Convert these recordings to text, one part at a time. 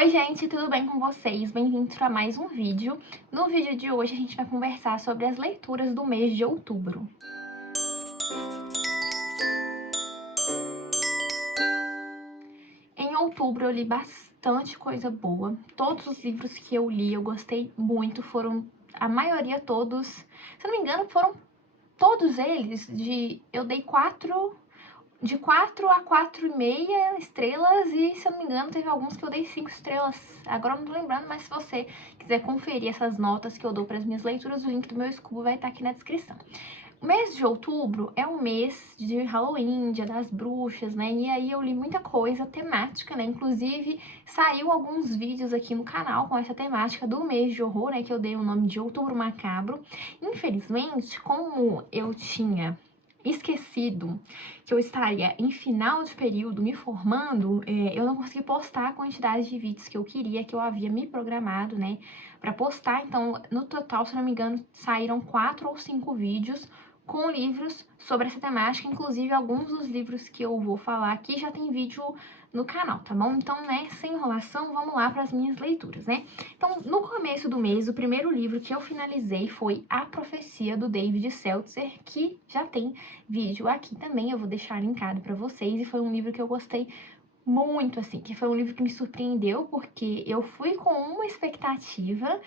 Oi gente, tudo bem com vocês? Bem-vindos para mais um vídeo. No vídeo de hoje a gente vai conversar sobre as leituras do mês de outubro. Em outubro eu li bastante coisa boa. Todos os livros que eu li eu gostei muito, foram a maioria todos, se eu não me engano, foram todos eles eu dei de 4 a 4,5 estrelas e, se eu não me engano, teve alguns que eu dei 5 estrelas. Agora eu não tô lembrando, mas se você quiser conferir essas notas que eu dou para as minhas leituras, o link do meu Scooby vai estar aqui na descrição. O mês de outubro é um mês de Halloween, Dia das Bruxas, né? E aí eu li muita coisa temática, né? Inclusive, saiu alguns vídeos aqui no canal com essa temática do mês de horror, né? Que eu dei o nome de Outubro Macabro. Infelizmente, como eu tinha esquecido que eu estaria em final de período me formando, eu não consegui postar a quantidade de vídeos que eu queria, que eu havia me programado, né, pra postar. Então, no total, se não me engano, saíram 4 ou 5 vídeos com livros sobre essa temática. Inclusive, alguns dos livros que eu vou falar aqui já tem vídeo no canal, tá bom? Então, né, sem enrolação, vamos lá para as minhas leituras, né? Então, no começo do mês, o primeiro livro que eu finalizei foi A Profecia, do David Seltzer, que já tem vídeo aqui também, eu vou deixar linkado para vocês, e foi um livro que eu gostei muito, assim, que foi um livro que me surpreendeu, porque eu fui com uma expectativa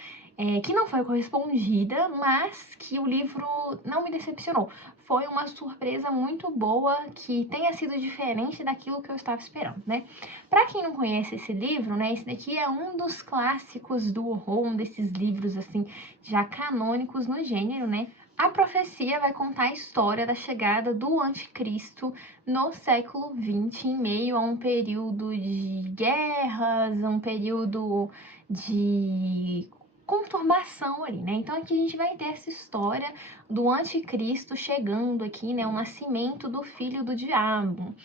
que não foi correspondida, mas que o livro não me decepcionou. Foi uma surpresa muito boa, que tenha sido diferente daquilo que eu estava esperando, né? Pra quem não conhece esse livro, né, esse daqui é um dos clássicos do horror, um desses livros, assim, já canônicos no gênero, né? A Profecia vai contar a história da chegada do anticristo no século XX, em meio a um período de guerras, um período de conturbação ali, né? Então aqui a gente vai ter essa história do anticristo chegando aqui, né? O nascimento do filho do diabo.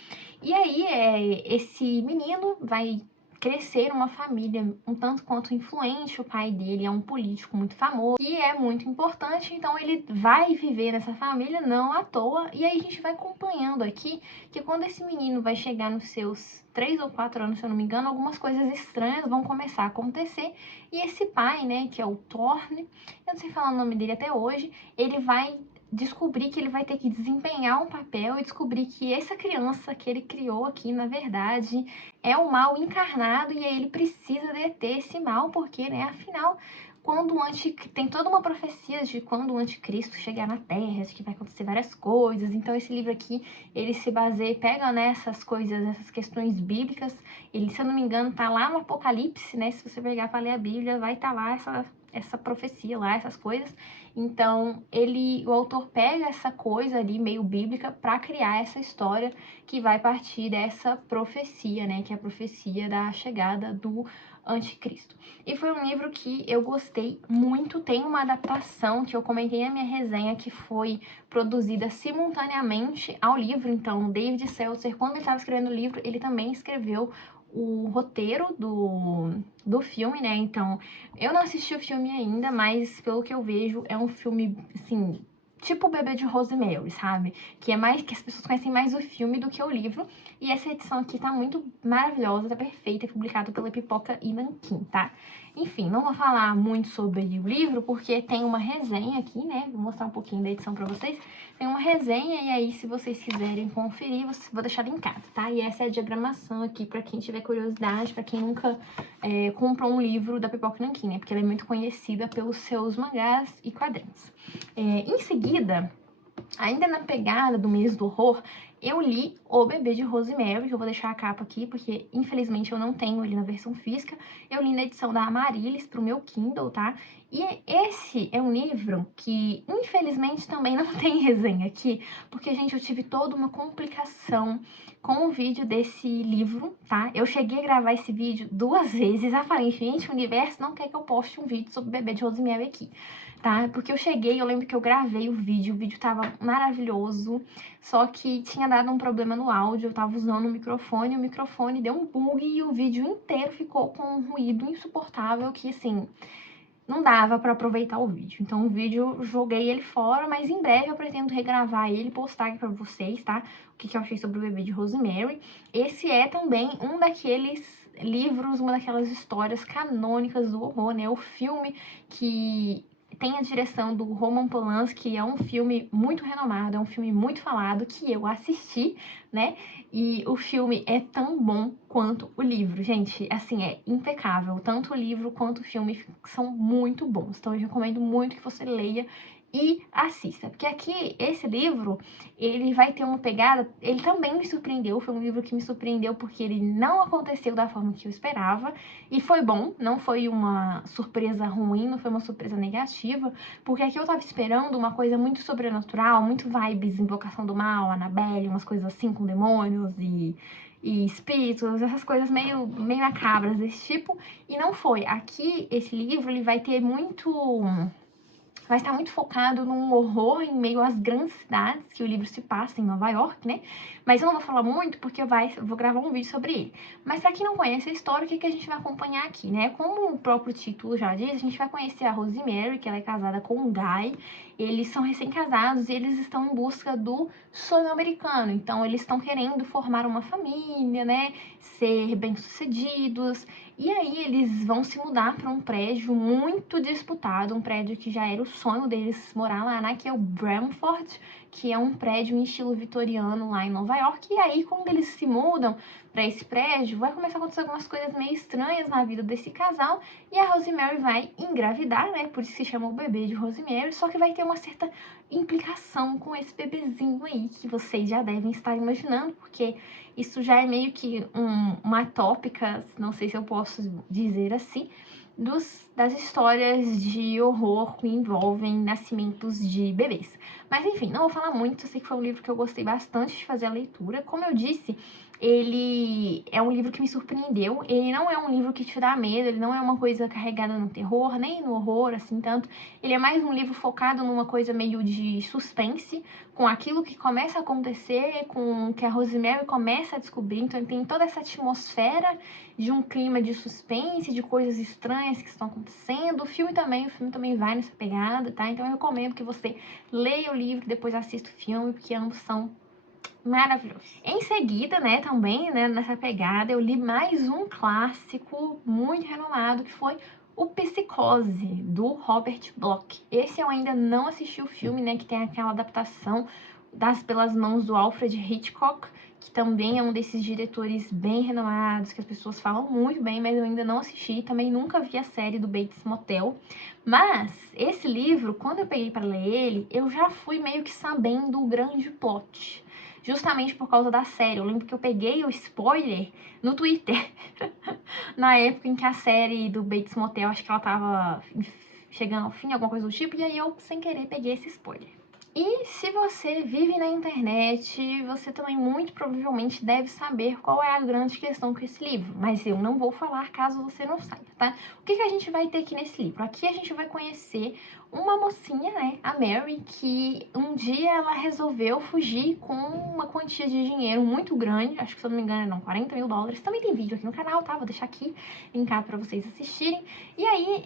E aí esse menino vai crescer uma família um tanto quanto influente. O pai dele é um político muito famoso e é muito importante, então ele vai viver nessa família não à toa. E aí a gente vai acompanhando aqui que quando esse menino vai chegar nos seus 3 ou 4 anos, se eu não me engano, algumas coisas estranhas vão começar a acontecer. E esse pai, né, que é o Thorne, eu não sei falar o nome dele até hoje, ele vai descobrir que ele vai ter que desempenhar um papel e descobrir que essa criança que ele criou aqui, na verdade, é o mal encarnado, e aí ele precisa deter esse mal, porque, né, afinal, tem toda uma profecia de quando o anticristo chegar na Terra, de que vai acontecer várias coisas. Então esse livro aqui, ele se baseia, pega nessas coisas, nessas questões bíblicas. Ele, se eu não me engano, tá lá no Apocalipse, né? Se você pegar pra ler a Bíblia, vai estar lá essa profecia lá, essas coisas. Então, o autor pega essa coisa ali meio bíblica para criar essa história que vai partir dessa profecia, né, que é a profecia da chegada do anticristo. E foi um livro que eu gostei muito. Tem uma adaptação que eu comentei na minha resenha, que foi produzida simultaneamente ao livro. Então, David Seltzer, quando ele estava escrevendo o livro, ele também escreveu o roteiro do filme, né? Então, eu não assisti o filme ainda, mas pelo que eu vejo, é um filme, assim, tipo o Bebê de Rosemary, sabe? Que as pessoas conhecem mais o filme do que o livro. E essa edição aqui tá muito maravilhosa, tá perfeita, é publicado pela Pipoca e Nanquim, tá? Enfim, não vou falar muito sobre o livro, porque tem uma resenha aqui, né? Vou mostrar um pouquinho da edição pra vocês. Tem uma resenha, e aí, se vocês quiserem conferir, vou deixar linkado, tá? E essa é a diagramação aqui, pra quem tiver curiosidade, pra quem nunca comprou um livro da Pipoca e Nanquim, né? Porque ela é muito conhecida pelos seus mangás e quadrinhos. Em seguida, ainda na pegada do mês do horror, eu li O Bebê de Rosemary, que eu vou deixar a capa aqui, porque infelizmente eu não tenho ele na versão física. Eu li na edição da Amarilis pro meu Kindle, tá? E esse é um livro que, infelizmente, também não tem resenha aqui, porque, gente, eu tive toda uma complicação com o vídeo desse livro, tá? Eu cheguei a gravar esse vídeo 2 vezes. Eu falei, gente, o universo não quer que eu poste um vídeo sobre o Bebê de Rosemary aqui, tá? Porque eu lembro que eu gravei o vídeo tava maravilhoso, só que tinha dado um problema no áudio. Eu tava usando o microfone deu um bug e o vídeo inteiro ficou com um ruído insuportável que, assim, não dava pra aproveitar o vídeo. Então o vídeo, joguei ele fora, mas em breve eu pretendo regravar ele e postar aqui pra vocês, tá? O que eu achei sobre o Bebê de Rosemary. Esse é também um daqueles livros, uma daquelas histórias canônicas do horror, né? O filme que tem a direção do Roman Polanski, é um filme muito renomado, é um filme muito falado, que eu assisti, né? E o filme é tão bom quanto o livro, gente, assim, é impecável. Tanto o livro quanto o filme são muito bons, então eu recomendo muito que você leia e assista, porque aqui, esse livro, ele vai ter uma pegada, ele também me surpreendeu, foi um livro que me surpreendeu porque ele não aconteceu da forma que eu esperava, e foi bom, não foi uma surpresa ruim, não foi uma surpresa negativa, porque aqui eu tava esperando uma coisa muito sobrenatural, muito vibes Invocação do Mal, Annabelle, umas coisas assim com demônios e espíritos, essas coisas meio macabras desse tipo, e não foi. Aqui, esse livro, ele vai ter vai estar muito focado num horror em meio às grandes cidades, que o livro se passa em Nova York, né? Mas eu não vou falar muito porque eu vou gravar um vídeo sobre ele. Mas pra quem não conhece a história, o que a gente vai acompanhar aqui, né? Como o próprio título já diz, a gente vai conhecer a Rosemary, que ela é casada com um Guy. Eles são recém-casados e eles estão em busca do sonho americano. Então, eles estão querendo formar uma família, né? Ser bem-sucedidos. E aí eles vão se mudar para um prédio muito disputado, um prédio que já era o sonho deles morar lá, né? Que é o Bramford, que é um prédio em estilo vitoriano lá em Nova York. E aí, quando eles se mudam para esse prédio, vai começar a acontecer algumas coisas meio estranhas na vida desse casal. E a Rosemary vai engravidar, né? Por isso que se chama o bebê de Rosemary. Só que vai ter uma certa implicação com esse bebezinho aí, que vocês já devem estar imaginando, porque isso já é meio que uma tópica, não sei se eu posso dizer assim, das histórias de horror que envolvem nascimentos de bebês. Mas enfim, não vou falar muito, eu sei que foi um livro que eu gostei bastante de fazer a leitura. Como eu disse, ele é um livro que me surpreendeu, ele não é um livro que te dá medo, ele não é uma coisa carregada no terror, nem no horror, assim, tanto. Ele é mais um livro focado numa coisa meio de suspense, com aquilo que começa a acontecer, com o que a Rosemary começa a descobrir. Então ele tem toda essa atmosfera de um clima de suspense, de coisas estranhas que estão acontecendo. O filme também vai nessa pegada, tá? Então eu recomendo que você leia o livro e depois assista o filme, porque ambos são maravilhosos. Em seguida, né, também, né, nessa pegada, eu li mais um clássico muito renomado, que foi o Psicose, do Robert Bloch. Esse eu ainda não assisti o filme, né, que tem aquela adaptação pelas mãos do Alfred Hitchcock, que também é um desses diretores bem renomados, que as pessoas falam muito bem, mas eu ainda não assisti. Também nunca vi a série do Bates Motel. Mas esse livro, quando eu peguei para ler ele, eu já fui meio que sabendo o grande plot. Justamente por causa da série. Eu lembro que eu peguei o spoiler no Twitter. Na época em que a série do Bates Motel, acho que ela tava chegando ao fim, alguma coisa do tipo. E aí eu, sem querer, peguei esse spoiler. E se você vive na internet, você também muito provavelmente deve saber qual é a grande questão com esse livro. Mas eu não vou falar caso você não saiba, tá? O que a gente vai ter aqui nesse livro? Aqui a gente vai conhecer uma mocinha, né, a Mary, que um dia ela resolveu fugir com uma quantia de dinheiro muito grande, acho que se eu não me engano eram 40 mil dólares. Também tem vídeo aqui no canal, tá? Vou deixar aqui linkado pra vocês assistirem. E aí,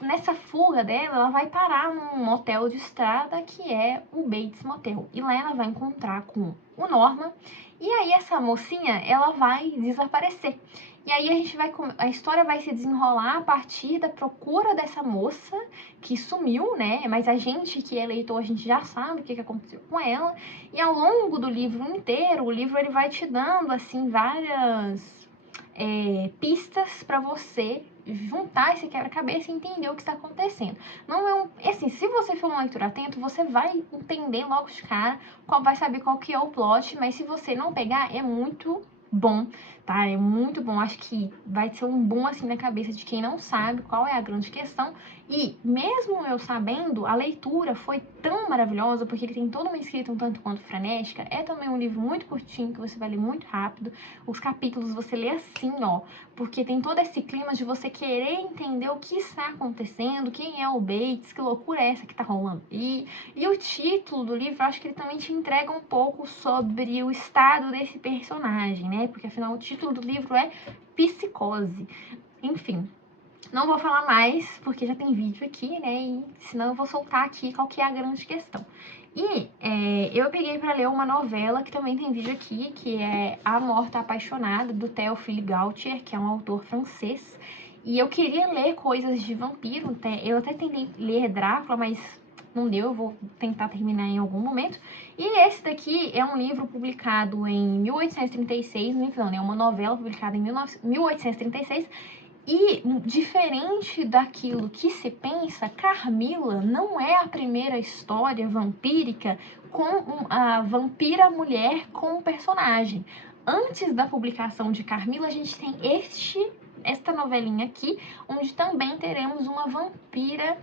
nessa fuga dela, ela vai parar num motel de estrada que é o Bates Motel. E lá ela vai encontrar com o Norman. E aí essa mocinha, ela vai desaparecer. E aí a história vai se desenrolar a partir da procura dessa moça que sumiu, né? Mas a gente que é leitor, a gente já sabe o que aconteceu com ela. E ao longo do livro inteiro, o livro ele vai te dando, assim, várias pistas para você juntar esse quebra-cabeça e entender o que está acontecendo. Não é assim, se você for uma leitura atento, você vai entender logo de cara, vai saber qual que é o plot, mas se você não pegar, é muito bom, tá? É muito bom. Acho que vai ser um boom assim na cabeça de quem não sabe qual é a grande questão. E mesmo eu sabendo, a leitura foi tão maravilhosa, porque ele tem toda uma escrita um tanto quanto frenética. É também um livro muito curtinho, que você vai ler muito rápido. Os capítulos você lê assim, ó, porque tem todo esse clima de você querer entender o que está acontecendo, quem é o Bates, que loucura é essa que tá rolando. E o título do livro, eu acho que ele também te entrega um pouco sobre o estado desse personagem, né? Porque afinal o título do livro é Psicose. Enfim, não vou falar mais, porque já tem vídeo aqui, né? E senão eu vou soltar aqui qual que é a grande questão. E eu peguei pra ler uma novela que também tem vídeo aqui, que é A Morta Apaixonada, do Théophile Gautier, que é um autor francês. E eu queria ler coisas de vampiro, eu até tentei ler Drácula, mas não deu, eu vou tentar terminar em algum momento. E esse daqui é um livro publicado em 1836, não, é uma novela publicada em 1836, e, diferente daquilo que se pensa, Carmila não é a primeira história vampírica com a vampira mulher como personagem. Antes da publicação de Carmila, a gente tem esta novelinha aqui, onde também teremos uma vampira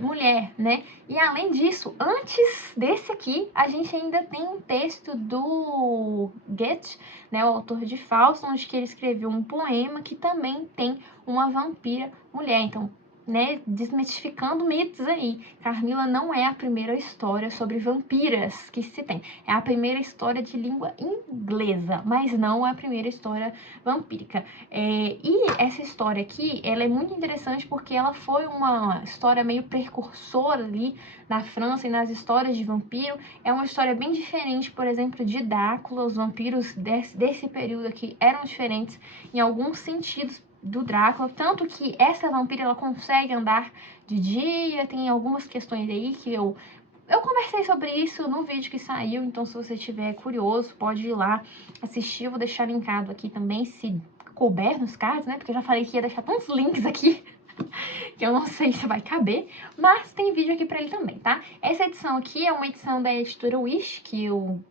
mulher, né? E além disso, antes desse aqui, a gente ainda tem um texto do Goethe, né, o autor de Fausto, onde que ele escreveu um poema que também tem uma vampira mulher. Então, né, desmistificando mitos aí. Carmila não é a primeira história sobre vampiras que se tem. É a primeira história de língua inglesa, mas não a primeira história vampírica. E essa história aqui, ela é muito interessante porque ela foi uma história meio precursora ali na França e nas histórias de vampiro. É uma história bem diferente, por exemplo, de Drácula. Os vampiros desse período aqui eram diferentes em alguns sentidos do Drácula, tanto que essa vampira ela consegue andar de dia, tem algumas questões aí que eu conversei sobre isso no vídeo que saiu, então se você estiver curioso, pode ir lá assistir, eu vou deixar linkado aqui também, se couber nos cards, né, porque eu já falei que ia deixar tantos links aqui, que eu não sei se vai caber, mas tem vídeo aqui pra ele também, tá? Essa edição aqui é uma edição da editora Wish, que eu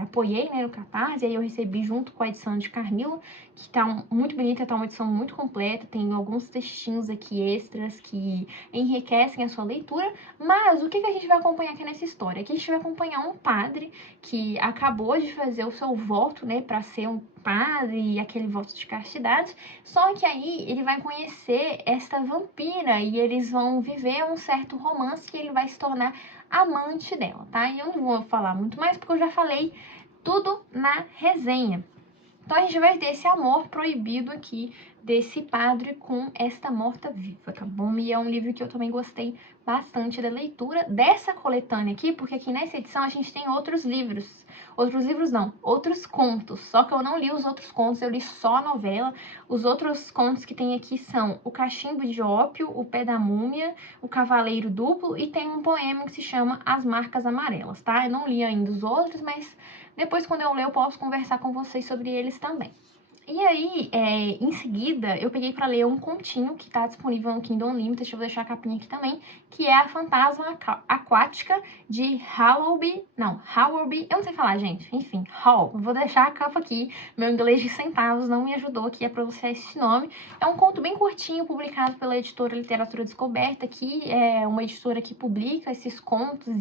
apoiei, né, no Catarse, e aí eu recebi junto com a edição de Carmila, que tá muito bonita, tá uma edição muito completa, tem alguns textinhos aqui extras que enriquecem a sua leitura, mas o que a gente vai acompanhar aqui nessa história? Aqui a gente vai acompanhar um padre que acabou de fazer o seu voto, né, pra ser um padre, e aquele voto de castidade, só que aí ele vai conhecer esta vampira e eles vão viver um certo romance que ele vai se tornar amante dela, tá? E eu não vou falar muito mais porque eu já falei tudo na resenha. Então a gente vai ter esse amor proibido aqui desse padre com esta morta-viva, tá bom? E é um livro que eu também gostei bastante da leitura dessa coletânea aqui, porque aqui nessa edição a gente tem outros livros. Outros livros não, outros contos. Só que eu não li os outros contos, eu li só a novela. Os outros contos que tem aqui são O Cachimbo de Ópio, O Pé da Múmia, O Cavaleiro Duplo e tem um poema que se chama As Marcas Amarelas, tá? Eu não li ainda os outros, mas depois, quando eu ler, eu posso conversar com vocês sobre eles também. E aí, em seguida, eu peguei pra ler um continho que tá disponível no Kindle Unlimited, eu vou deixar a capinha aqui também, que é A Fantasma Aquática, de Hallowby, eu não sei falar, gente, enfim, Hall. Vou deixar a capa aqui, meu inglês de centavos não me ajudou aqui a pronunciar esse nome. É um conto bem curtinho, publicado pela editora Literatura Descoberta, que é uma editora que publica esses contos,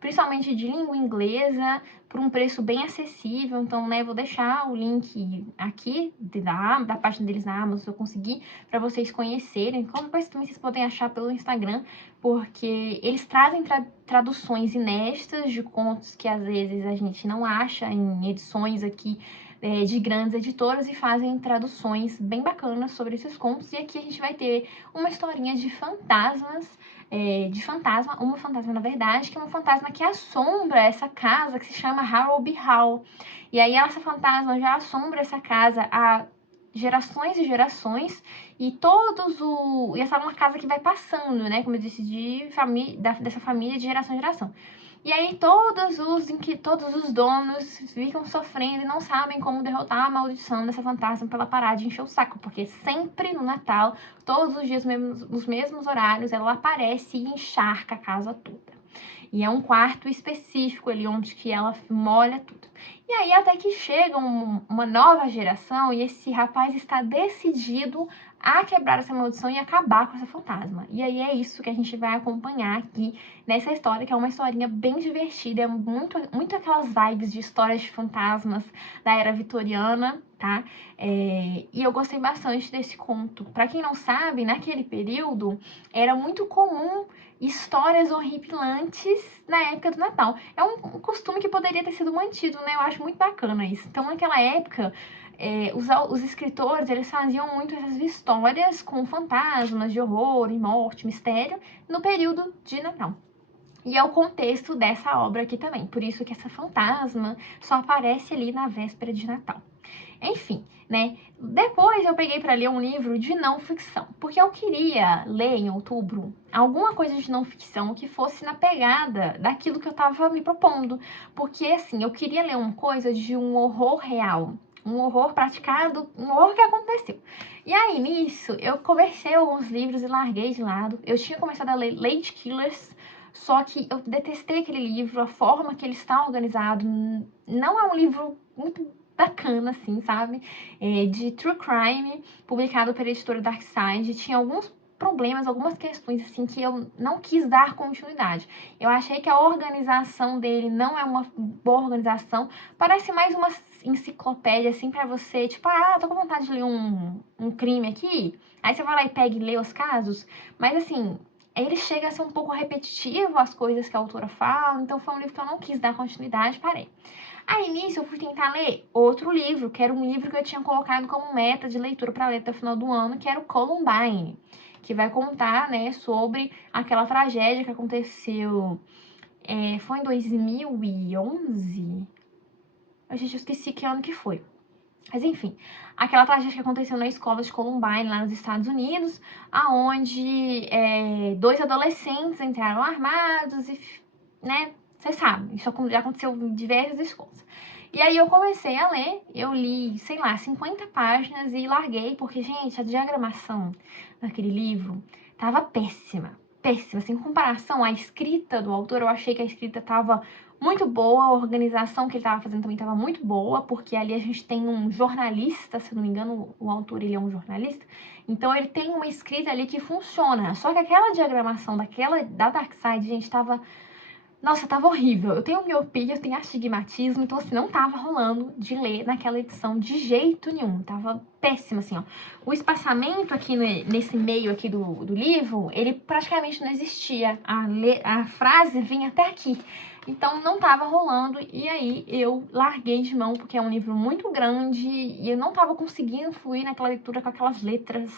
principalmente de língua inglesa, por um preço bem acessível. Então, né, vou deixar o link aqui da página deles na Amazon, se eu conseguir, para vocês conhecerem. Qualquer coisa também vocês podem achar pelo Instagram, porque eles trazem traduções inéditas de contos que às vezes a gente não acha em edições aqui de grandes editoras, e fazem traduções bem bacanas sobre esses contos. E aqui a gente vai ter uma historinha de fantasmas, uma fantasma na verdade, que é um fantasma que assombra essa casa que se chama Harrowby Hall. E aí essa fantasma já assombra essa casa há gerações e gerações, e essa é uma casa que vai passando, né, como eu disse, dessa família de geração em geração. E aí todos os donos ficam sofrendo e não sabem como derrotar a maldição dessa fantasma pra ela parar de encher o saco, porque sempre no Natal, todos os dias, nos mesmos horários, ela aparece e encharca a casa toda. E é um quarto específico ali onde que ela molha tudo. E aí até que chega uma nova geração e esse rapaz está decidido a quebrar essa maldição e acabar com essa fantasma. E aí é isso que a gente vai acompanhar aqui nessa história, que é uma historinha bem divertida, é muito aquelas vibes de histórias de fantasmas da era vitoriana, tá? E eu gostei bastante desse conto. Pra quem não sabe, naquele período era muito comum histórias horripilantes na época do Natal. É um costume que poderia ter sido mantido, né? Eu acho muito bacana isso. Então, naquela época, os escritores, eles faziam muito essas histórias com fantasmas de horror e morte, mistério, no período de Natal. E é o contexto dessa obra aqui também. Por isso que essa fantasma só aparece ali na véspera de Natal. Enfim, né? Depois eu peguei para ler um livro de não ficção, porque eu queria ler em outubro alguma coisa de não ficção que fosse na pegada daquilo que eu tava me propondo. Porque, assim, eu queria ler uma coisa de um horror real, um horror praticado, um horror que aconteceu. E aí, nisso, eu conversei alguns livros e larguei de lado. Eu tinha começado a ler Lady Killers, só que eu detestei aquele livro, a forma que ele está organizado. Não é um livro muito bacana, assim, sabe? De True Crime, publicado pela editora Darkside. Tinha alguns problemas, algumas questões, assim, que eu não quis dar continuidade. Eu achei que a organização dele não é uma boa organização. Parece mais uma enciclopédia, assim, pra você, tipo, tô com vontade de ler um crime aqui. Aí você vai lá e pega e lê os casos. Mas, assim, ele chega a ser um pouco repetitivo, as coisas que a autora fala. Então, foi um livro que eu não quis dar continuidade, parei. Aí, nisso, eu fui tentar ler outro livro, que era um livro que eu tinha colocado como meta de leitura para ler até o final do ano, que era o Columbine, que vai contar, né, sobre aquela tragédia que aconteceu, foi em 2011? Gente, eu esqueci que ano que foi. Mas, enfim, aquela tragédia que aconteceu na escola de Columbine, lá nos Estados Unidos, aonde 2 adolescentes entraram armados e, né, vocês sabem, isso já aconteceu em diversas escolas. E aí eu comecei a ler, eu li, sei lá, 50 páginas e larguei, porque, gente, a diagramação daquele livro tava péssima. Péssima, assim, em comparação à escrita do autor, eu achei que a escrita tava muito boa, a organização que ele tava fazendo também tava muito boa, porque ali a gente tem um jornalista, se não me engano, o autor, ele é um jornalista, então ele tem uma escrita ali que funciona, só que aquela diagramação da Darkside, gente, tava... Nossa, tava horrível. Eu tenho miopia, eu tenho astigmatismo, então assim, não tava rolando de ler naquela edição de jeito nenhum. Tava péssimo, assim, ó. O espaçamento aqui nesse meio aqui do livro, ele praticamente não existia. A frase vinha até aqui. Então não tava rolando, e aí eu larguei de mão, porque é um livro muito grande, e eu não tava conseguindo fluir naquela leitura com aquelas letras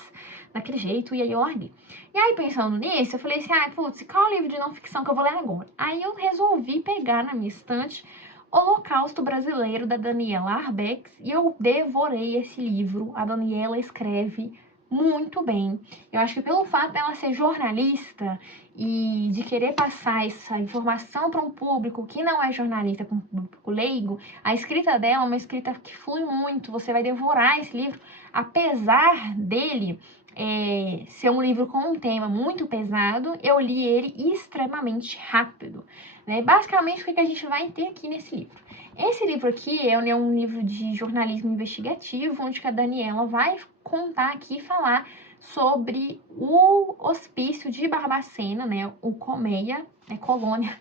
daquele jeito, e aí eu larguei. E aí, pensando nisso, eu falei assim, putz, qual é o livro de não ficção que eu vou ler agora? Aí eu resolvi pegar na minha estante Holocausto Brasileiro, da Daniela Arbex, e eu devorei esse livro. A Daniela escreve muito bem. Eu acho que pelo fato dela ser jornalista e de querer passar essa informação para um público que não é jornalista, para um público leigo, a escrita dela é uma escrita que flui muito, você vai devorar esse livro, apesar dele ser um livro com um tema muito pesado, eu li ele extremamente rápido, né? Basicamente, o que a gente vai ter aqui nesse livro? Esse livro aqui é um livro de jornalismo investigativo, onde a Daniela vai contar aqui e falar sobre o hospício de Barbacena, né? O Colmeia, Colônia.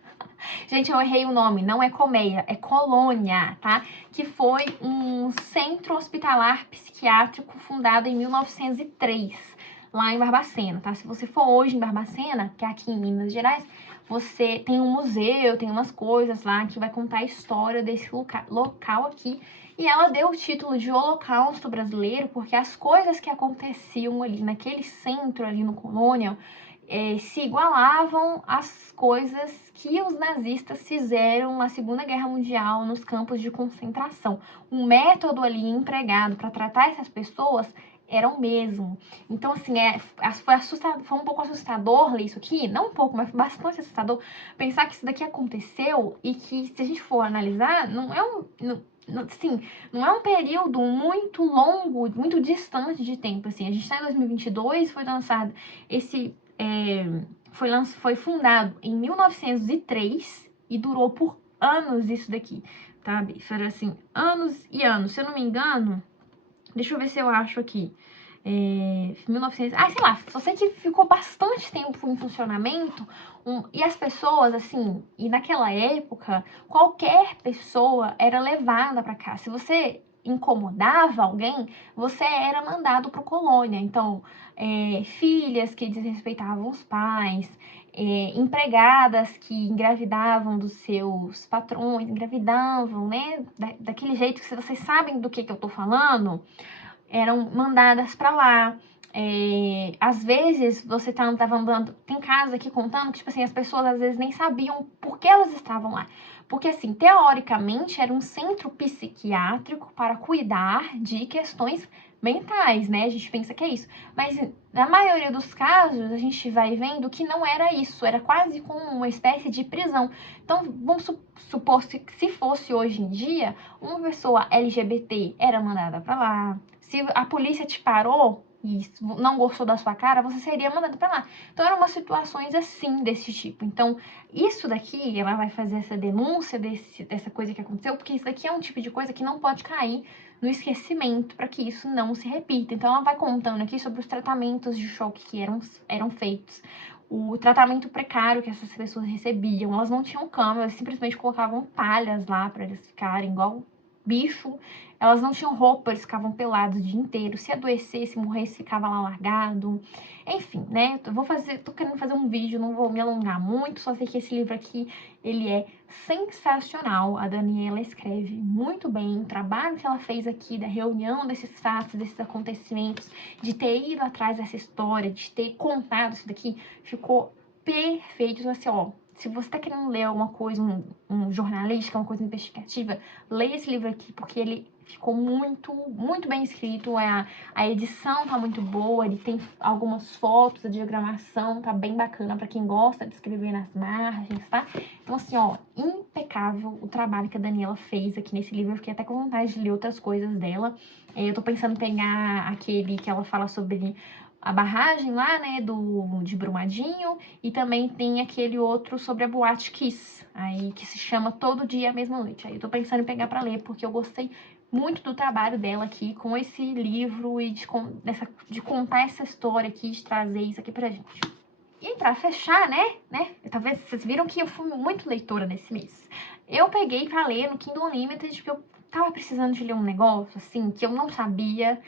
Gente, eu errei o nome, não é Colmeia, é Colônia, tá? Que foi um centro hospitalar psiquiátrico fundado em 1903, lá em Barbacena, tá? Se você for hoje em Barbacena, que é aqui em Minas Gerais, você tem um museu, tem umas coisas lá que vai contar a história desse local aqui. E ela deu o título de Holocausto Brasileiro porque as coisas que aconteciam ali naquele centro, ali no Colônia, se igualavam às coisas que os nazistas fizeram na Segunda Guerra Mundial nos campos de concentração. O método ali empregado para tratar essas pessoas era o mesmo. Então, assim, foi um pouco assustador ler isso aqui, não um pouco, mas bastante assustador, pensar que isso daqui aconteceu e que, se a gente for analisar, não é um período muito longo, muito distante de tempo, assim. A gente está em 2022, foi lançado foi fundado em 1903 e durou por anos isso daqui, tá? Foi assim, anos e anos. Se eu não me engano, deixa eu ver se eu acho aqui. 1900, sei lá, só sei que ficou bastante tempo em funcionamento, e as pessoas, assim, e naquela época, qualquer pessoa era levada pra cá. Se você incomodava alguém, você era mandado pro colônia. Então, filhas que desrespeitavam os pais, empregadas que engravidavam dos seus patrões, engravidavam, né, daquele jeito que vocês sabem do que eu tô falando, eram mandadas para lá. Às vezes você tava andando, tem casos aqui contando que, tipo assim, as pessoas às vezes nem sabiam por que elas estavam lá. Porque, assim, teoricamente era um centro psiquiátrico para cuidar de questões mentais, né? A gente pensa que é isso. Mas na maioria dos casos, a gente vai vendo que não era isso, era quase como uma espécie de prisão. Então, vamos supor que se fosse hoje em dia, uma pessoa LGBT era mandada para lá. Se a polícia te parou e não gostou da sua cara, você seria mandado pra lá. Então eram umas situações assim, desse tipo. Então, isso daqui, ela vai fazer essa denúncia dessa coisa que aconteceu, porque isso daqui é um tipo de coisa que não pode cair no esquecimento para que isso não se repita. Então ela vai contando aqui sobre os tratamentos de choque que eram feitos. O tratamento precário que essas pessoas recebiam. Elas não tinham cama, elas simplesmente colocavam palhas lá para eles ficarem igual bicho. Elas não tinham roupa, eles ficavam pelados o dia inteiro. Se adoecesse, morresse, ficava lá largado. Enfim, né? Tô querendo fazer um vídeo, não vou me alongar muito, só sei que esse livro aqui, ele é sensacional. A Daniela escreve muito bem. O trabalho que ela fez aqui da reunião desses fatos, desses acontecimentos, de ter ido atrás dessa história, de ter contado isso daqui, ficou perfeito. Então, assim, ó, se você tá querendo ler alguma coisa, um jornalística, uma coisa investigativa, leia esse livro aqui, porque ele ficou muito, muito bem escrito. A edição tá muito boa, ele tem algumas fotos, a diagramação tá bem bacana pra quem gosta de escrever nas margens, tá? Então, assim, ó, impecável o trabalho que a Daniela fez aqui nesse livro. Eu fiquei até com vontade de ler outras coisas dela. Eu tô pensando em pegar aquele que ela fala sobre a barragem lá, né, de Brumadinho, e também tem aquele outro sobre a Boate Kiss, aí que se chama Todo Dia a Mesma Noite. Aí eu tô pensando em pegar pra ler, porque eu gostei muito do trabalho dela aqui com esse livro e de contar essa história aqui, de trazer isso aqui pra gente. E pra fechar, né, talvez vocês viram que eu fui muito leitora nesse mês. Eu peguei pra ler no Kindle Unlimited, porque eu tava precisando de ler um negócio, assim, que eu não sabia.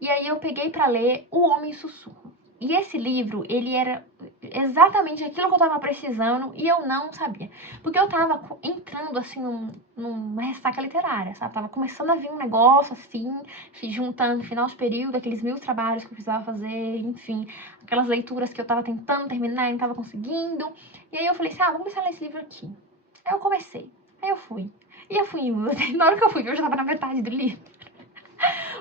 E aí eu peguei pra ler O Homem Sussurro. E esse livro, ele era exatamente aquilo que eu tava precisando e eu não sabia. Porque eu tava entrando, assim, numa ressaca literária, sabe? Tava começando a vir um negócio, assim, se juntando no final de período, aqueles 1000 trabalhos que eu precisava fazer, enfim, aquelas leituras que eu tava tentando terminar e não tava conseguindo. E aí eu falei assim, vamos começar a ler esse livro aqui. Aí eu comecei. Aí eu fui. E eu fui indo, assim, na hora que eu fui, eu já tava na metade do livro.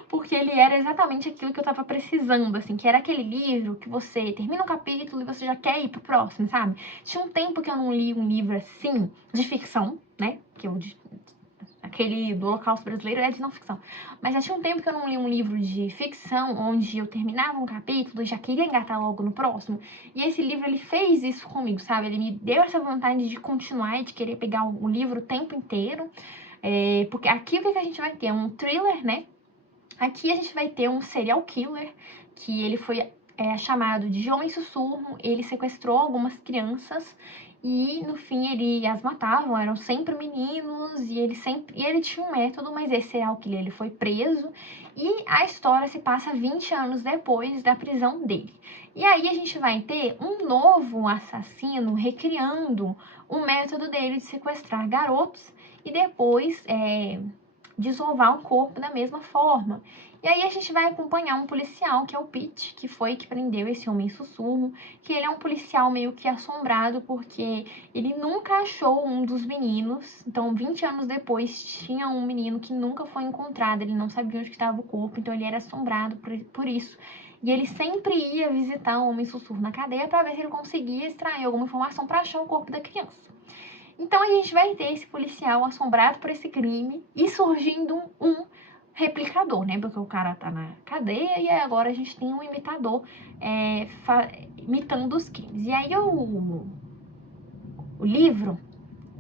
Porque ele era exatamente aquilo que eu tava precisando, assim, que era aquele livro que você termina um capítulo e você já quer ir pro próximo, sabe? Tinha um tempo que eu não li um livro assim, de ficção, né? Aquele do Holocausto Brasileiro é de não ficção. Mas já tinha um tempo que eu não li um livro de ficção, onde eu terminava um capítulo e já queria engatar logo no próximo. E esse livro, ele fez isso comigo, sabe? Ele me deu essa vontade de continuar e de querer pegar o livro o tempo inteiro. Porque aqui o que a gente vai ter? Um thriller, né? Aqui a gente vai ter um serial killer, que ele foi chamado de Homem Sussurro. Ele sequestrou algumas crianças e no fim ele as matavam, eram sempre meninos, e ele tinha um método, mas esse serial killer, ele foi preso e a história se passa 20 anos depois da prisão dele. E aí a gente vai ter um novo assassino recriando o método dele de sequestrar garotos e depois desovar o corpo da mesma forma. E aí a gente vai acompanhar um policial, que é o Pete, que foi que prendeu esse Homem Sussurro, que ele é um policial meio que assombrado, porque ele nunca achou um dos meninos. Então, 20 anos depois, tinha um menino que nunca foi encontrado, ele não sabia onde estava o corpo, então ele era assombrado por isso. E ele sempre ia visitar o Homem Sussurro na cadeia para ver se ele conseguia extrair alguma informação para achar o corpo da criança. Então a gente vai ter esse policial assombrado por esse crime e surgindo um replicador, né? Porque o cara tá na cadeia e agora a gente tem um imitador imitando os crimes. E aí o livro,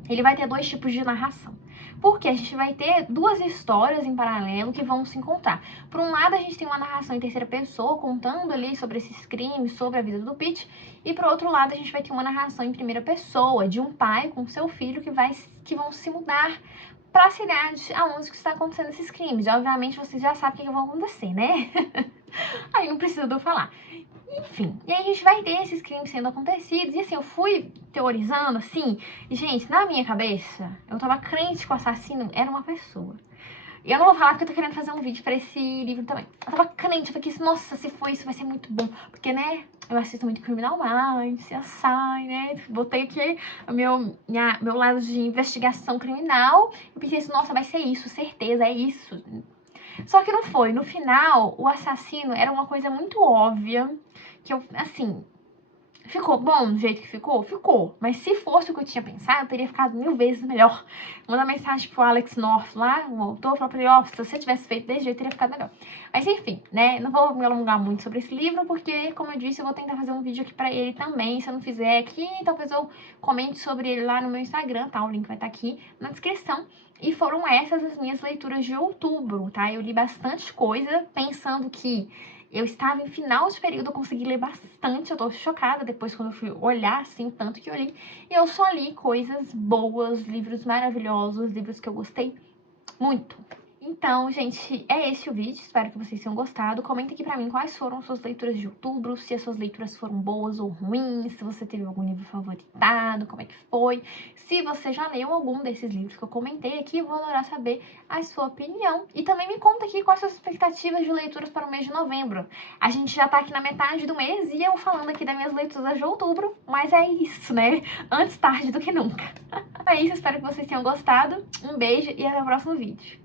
ele vai ter 2 tipos de narração. Porque a gente vai ter 2 histórias em paralelo que vão se encontrar. Por um lado, a gente tem uma narração em terceira pessoa, contando ali sobre esses crimes, sobre a vida do Pete. E por outro lado, a gente vai ter uma narração em primeira pessoa, de um pai com seu filho que vão se mudar para a cidade aonde que está acontecendo esses crimes. E, obviamente, vocês já sabem o que vai acontecer, né? Aí não precisa de eu falar. Enfim, e aí a gente vai ter esses crimes sendo acontecidos. E assim, eu fui teorizando, assim, e gente, na minha cabeça, eu tava crente que o assassino era uma pessoa. Eu não vou falar porque eu tô querendo fazer um vídeo pra esse livro também. Eu tava crente, eu fiquei assim, nossa, se for isso vai ser muito bom. Porque, né, eu assisto muito Criminal Minds, CSI, né, botei aqui o meu lado de investigação criminal. Eu pensei assim, nossa, vai ser isso, certeza, é isso. Só que não foi. No final, o assassino era uma coisa muito óbvia, que eu, assim, ficou bom do jeito que ficou? Ficou. Mas se fosse o que eu tinha pensado, teria ficado 1000 vezes melhor. Mandar mensagem pro Alex North lá, o autor, falar pra ele, ó, se você tivesse feito desse jeito, teria ficado melhor. Mas enfim, né, não vou me alongar muito sobre esse livro, porque, como eu disse, eu vou tentar fazer um vídeo aqui pra ele também. Se eu não fizer aqui, talvez eu comente sobre ele lá no meu Instagram, tá? O link vai estar aqui na descrição. E foram essas as minhas leituras de outubro, tá? Eu li bastante coisa, pensando que eu estava em final de período, eu consegui ler bastante, eu tô chocada depois quando eu fui olhar, assim, o tanto que eu li. E eu só li coisas boas, livros maravilhosos, livros que eu gostei muito. Então, gente, é esse o vídeo, espero que vocês tenham gostado. Comenta aqui pra mim quais foram suas leituras de outubro, se as suas leituras foram boas ou ruins, se você teve algum livro favoritado, como é que foi. Se você já leu algum desses livros que eu comentei aqui, eu vou adorar saber a sua opinião. E também me conta aqui quais suas expectativas de leituras para o mês de novembro. A gente já tá aqui na metade do mês e eu falando aqui das minhas leituras de outubro, mas é isso, né? Antes tarde do que nunca. É isso, espero que vocês tenham gostado. Um beijo e até o próximo vídeo.